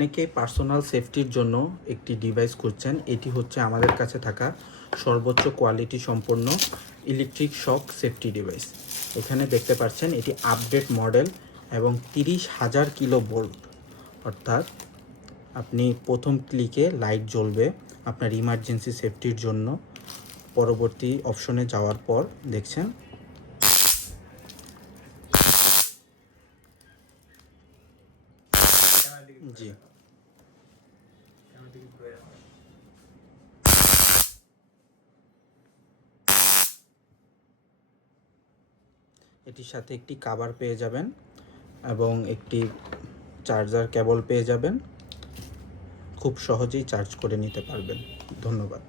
অনেকেই পার্সোনাল সেফটির জন্য একটি ডিভাইস খুঁজছেন। এটি হচ্ছে আমাদের কাছে থাকা সর্বোচ্চ কোয়ালিটি সম্পন্ন ইলেকট্রিক শক সেফটি ডিভাইস। এখানে দেখতে পাচ্ছেন এটি আপডেট মডেল এবং 30,000 কিলো ভোল্ট, অর্থাৎ আপনি প্রথম ক্লিকে লাইট জ্বলবে আপনার ইমার্জেন্সি সেফটির জন্য। পরবর্তী অপশনে যাওয়ার পর দেখছেন জি এটির সাথে একটি কভার পেয়ে যাবেন এবং একটি চার্জার কেবল পেয়ে যাবেন। খুব সহজেই চার্জ করে নিতে পারবেন। ধন্যবাদ।